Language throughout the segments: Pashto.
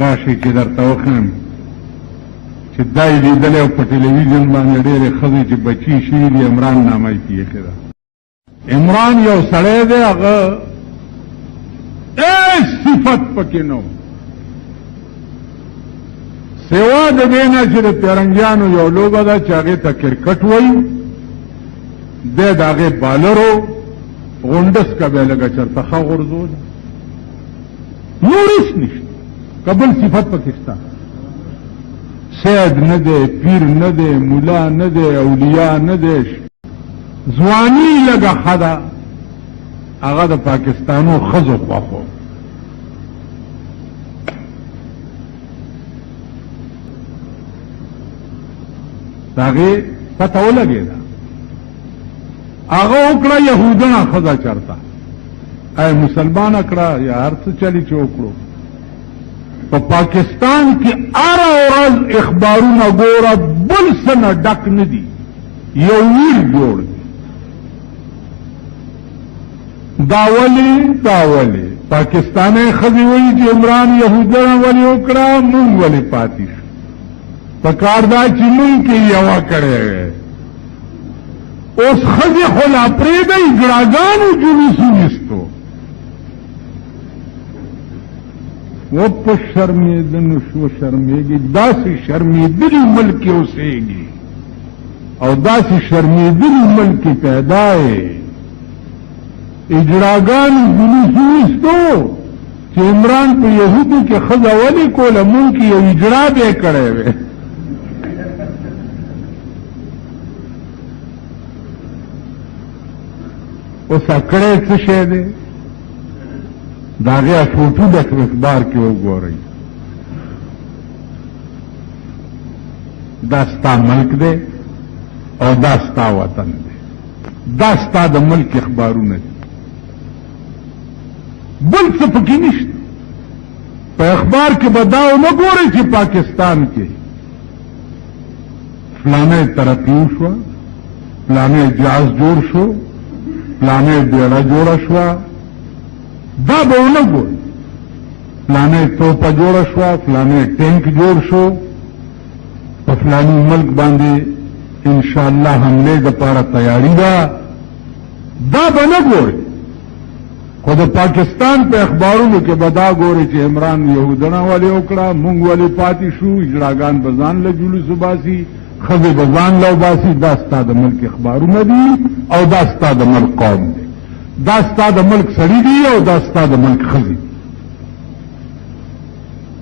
راشي چې درته وښیم چې دا یې لیدلی او په ټلویزیون باندې ډېرې ښځې چې بچي شوي دي عمران نامه یې کېښې ده. عمران یو سړی دی، هغه هیڅ صفت پکې نه و سوا د دې نه چې د پیرنګیانو یو لوبه ده چې هغې ته کرکټ وایي، دی د هغې بالر و، غونډس که بیا لږه چېرته ښه غورځول، نور هېڅ نشته، که بل صفت پکې شته. سید نه دی، پیر نه دی، ملا نه دی، اولیاء نه دی، ځواني لږه ښه ده، هغه د پاکستانو ښځو خوښ و. د هغې پته ولګېده، هغه وکړه یهودنه ښځه چېرته، ای مسلمانه کړه یا هر څه چلي چې وکړو. په پاکستان کې هره ورځ اخبارونه ګوره، بل څه نه ډک نه دي، یو ویر جوړ دی. دا ولې پاکستانی ښځې وایي چې عمران یهودنه ولې وکړه، مونږ ولې پاتې شو. پکار دا چې مونږ کې یوه کړی وی. اوس ښځې خو لا پرېږدئ، ګړاګانو جلوس ویستو. و په شرمېدنو شو شرمېږي، داسې شرمېدلي ملک کې اوسېږي او داسې شرمېدلي ملک کې پیدا یې. اجراګانو جلوس ویستو چې عمران په یهودو کې ښځه ولې کوله، مونږ کې یو اجرا به یې کړی وی. اوس اکړی څه شی دی؟ د هغې فوټو د اخبار کې وګورئ. دا ستا ملک دی او دا ستا وطن دی، دا ستا د ملک اخبارونه دي، بل څه پکې نشته. په اخبار کې به دا ونه ګورئ چې پاکستان کې فلانی ترقي وشوه، فلانی جهاز جوړ شو، فلانی بیړه جوړه شوه، دا به ونه ګورئ. فلانی توپه جوړه شوه، فلانی ټینک جوړ شو، په فلانی ملک باندې انشاءالله حملې دپاره تیاري ده، دا به نه ګورئ. خو د پاکستان په اخبارونو کې به دا ګورئ چې عمران یهودنه ولې وکړه، مونږ ولې پاتې شو، اجراګان به ځان له جلوس وباسي، ښځې به ځان له وباسي. دا ستا د ملک اخبارونه دي او دا ستا د ملک قوم دی، دا ستا د ملک سړي دي او دا ستا د ملک ښځې.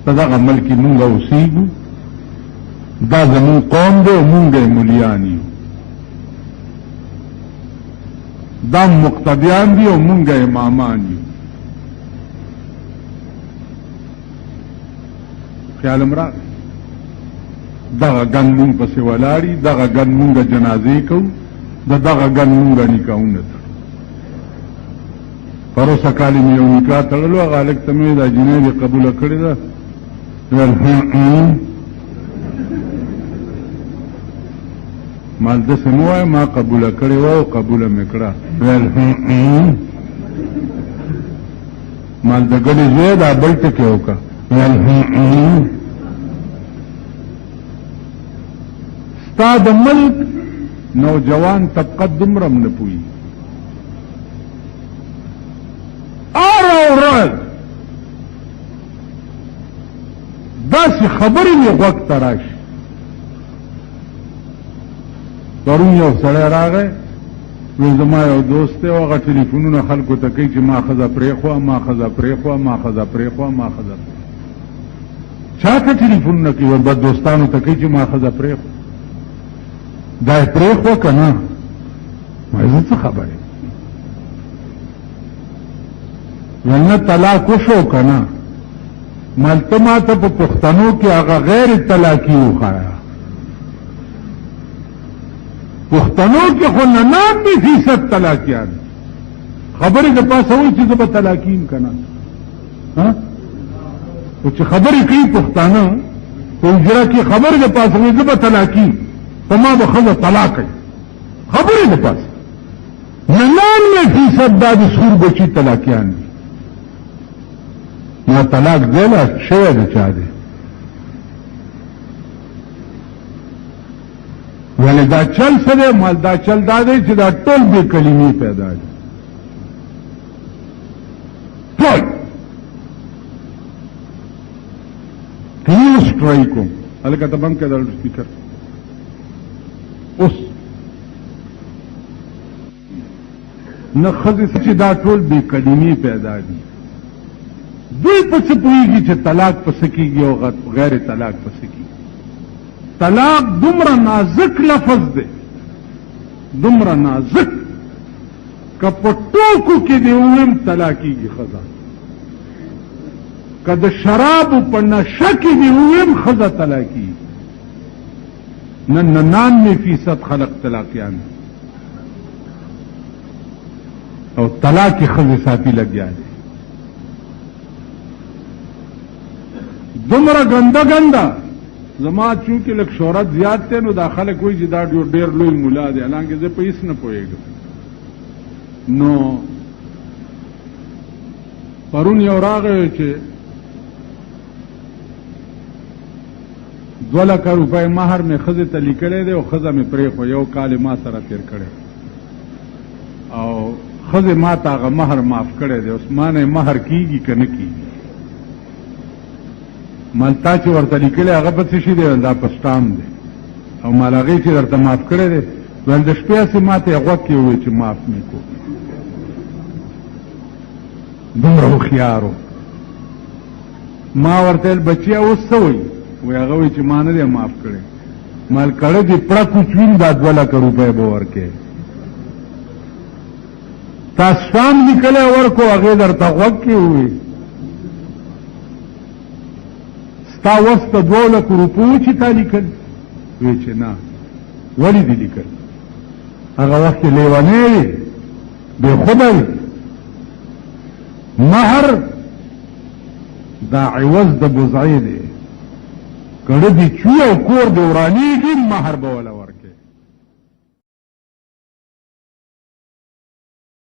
په دغه ملک کې مونږ اوسېږو، دا زمونږ قوم دی او مونږ یې ملیان یو، دا مقتدیان دي او مونږ امامان یو. خیال م راغی؟ دغه ګن مونږ پسې ولاړي، دغه ګن مونږ جنازې کوو، دغه ګن مونږ نکاحونه تړو. پروسه کال مې یو نکاح تړلو، هغه هلک ته مې دا جنۍ دې قبوله کړې ده، ویل مال داسې مه وایه، ما قبوله کړې وه او قبوله مې کړه. ویل مال د ګډې زوی دا بل ټکې وکړه. ویل ستا د ملک نوجوان طبقه دومره هم نه پوهېږي. هره ورځ داسې خبرې مې غوږ ته راشي. پرون یو سړی راغی، وی زما یو دوست دی، هغه ټلیفونونه خلکو ته کوي چې ما ښځه پرېښوه، ما ښځه پرېښوه، ما ښځه پرېښوه، ما ښځه پرېښوه. چا ته ټلیفونونه کوي؟ بد دوستانو ته کوي چې ما ښځه پرېښوه. دا یې پرېښوه که نه؟ ما زه څه خبرې؟ ویل نه طلاق وشو که نه؟ مال ته ما ته په پښتنو کې هغه غیر طلاقي وښایه. پښتنو کې خو 99% طلاقیان خبرې د پاسه وایي چې زه به طلاقي یم که نه. خو چې خبرې کوي پښتانه په اجرا کې خبرې د پاسه وایي زه به طلاقي یم، په ما به ښځه طلاق کوي. خبرې د پاسه 99% دا د سور بچي طلاقیان دي. ما طلاق دیلا شوی د چا دی ولی دا چل سره مال دا چل دا دی چې دا ټول بې کلمې پیدا دي ټول کلیو سټرایکو هلکه ته بند کړه دا سپیکر اوس نه ښځې چې دا ټول بې کلمې پیدا دي دوی په څه پوهېږي چې طلاق په څه کېږي او غیر طلاق په څه کېږي طلاق دومره نازک لفظ دی دومره نازک که په ټوکو کې دې وویم طلاقېږي ښځه که د شرابو په نشه کې دې وویم ښځه طلاقېږي نن 99% خلق طلاقیان او طلاق کې ښځې ساتي لګیا دي دومره ګنده ګنده زما چونکې لږ شهرت زیات دی نو دا خلک وایي چې دا ډېر لوی ملا دی حالانکه زه په هېڅ نه پوهېږم نو پرون یو راغی چې 2 لکه روپۍ مهر مې ښځې ته لیکلی دی او ښځه مې پرېښو یو کال ما سره تېر کړی او ښځې ما ته هغه مهر معاف کړی دی اوس ما نه مهر کېږي که نه کېږي مال تا چې ورته لیکلی هغه په څه شي دی دا په سټام دی او مال هغې چې درته معاف کړی دی ویل د شپې هسې ما ته یې غوږ کې ووایي چې معاف مې کو دومره هوښیار و ما ورته ویل بچیا اوس څه وایي وی هغه وایي چې ما نه دی معاف کړی مال کړه دې پړه کوچوین دا 2 لکه روپۍ به ورکې تا سټام لیکلی ورکو هغې درته غوږ کې ووایي تا وس ته 2 لکو روپو چې تا لیکل وی چې نه ولې دې لیکل هغه وخت کې لیونی وي بې خوبه وي مهر دا عوض د بزعې دی کړه دې چوي او کور دې ورانېږي مهر به وله ورکړي